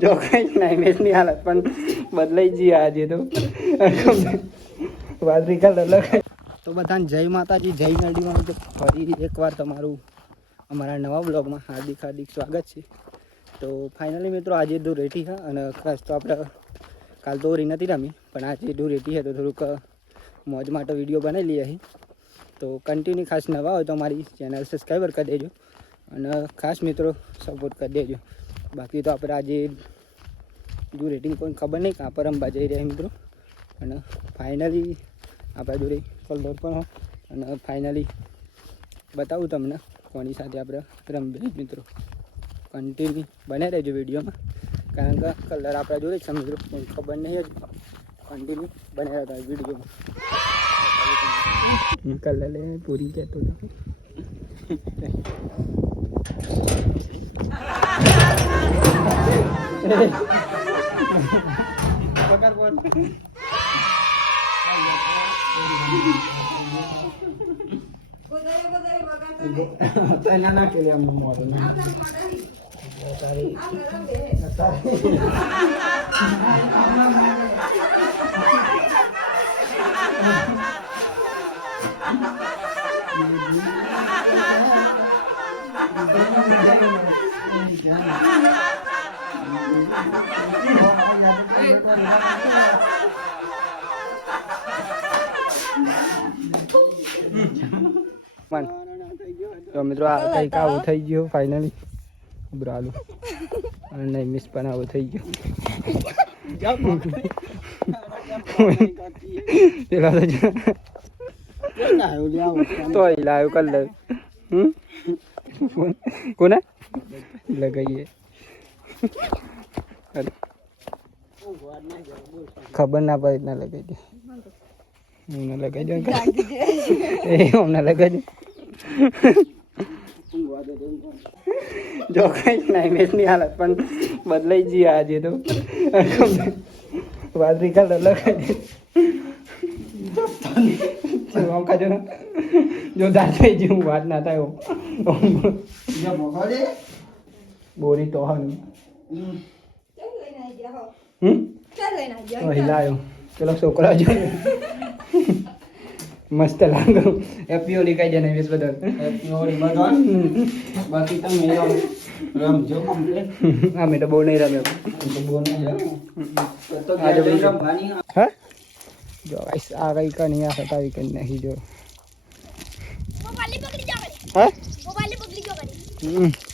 જો કઈ ના મેચની હાલત પણ બદલાઈ જઈએ આજે તો વાદળી કલર લગાય. તો બધાને જય માતાજી, જય મેરડીમાં ફરી એકવાર તમારું અમારા નવા બ્લોગમાં હાર્દિક સ્વાગત છે. તો ફાઇનલી મિત્રો આજે ધૂળેટી છે અને ખાસ તો આપણે કાલ તો ઓરી નથી રમી પણ આજે ધૂળેટી છે તો થોડુંક મોજ માટે વિડીયો બનાવી લઈએ અહીં. તો કન્ટિન્યુ ખાસ નવા હોય તો મારી ચેનલ સબસ્ક્રાઈબર કરી દેજો અને ખાસ મિત્રો સપોર્ટ કરી દેજો. બાકી તો આપણે આજે ધૂળેટીની કોઈ ખબર નહીં કાં પર રમવા જઈ રહ્યા મિત્રો અને ફાઇનલી આપણા જોડે કલર પણ અને ફાઇનલી બતાવું તમને કોની સાથે આપણે રમીએ મિત્રો. કન્ટિન્યુ બને રહેજો વિડીયોમાં કારણ કે કલર આપણા જોડે છે મિત્રો, કોઈ ખબર નહીં જ. કન્ટિન્યુ બને રહેતા વિડીયોમાં. કલર લે પૂરી કહેતો પકડ બોલ ના કે અમને મોડું તો મિત્રો આ કંઈક આવું થઈ ગયું ફાઇનલી બ્રાલુ અને નહીં મિસ પણ આવું થઈ ગયું. પેલા તો લાવ્યો કલર કોને લગાઈએ ખબર ના પડે ના લગાવી દે. હું લગાવી દઉં એ અમને લગાવી દઉં. જો કઈ ના મેચની હાલત પણ બદલાઈ જઈએ આજે તો વાદળી કલર લગાવી દે. ખાજો ને જો દાંત થઈ ગયું હું વાત ના થાય બોરી તો હિલાયો પેલો છોકરા જો મસ્ત લાગો. હેપી હોલી કઈ જને વેસ બધા હેપી હોલી બધા. બાકી તમે રમજો અમે તો બહુ નહીં રમ્યો તો આજે રમવાની. હા જો ગાઈસ આ કઈ કની આ હટાવી કે નહીં જો મોબાઈલ પકડી જાવ. હા મોબાઈલ પકડી જો કરી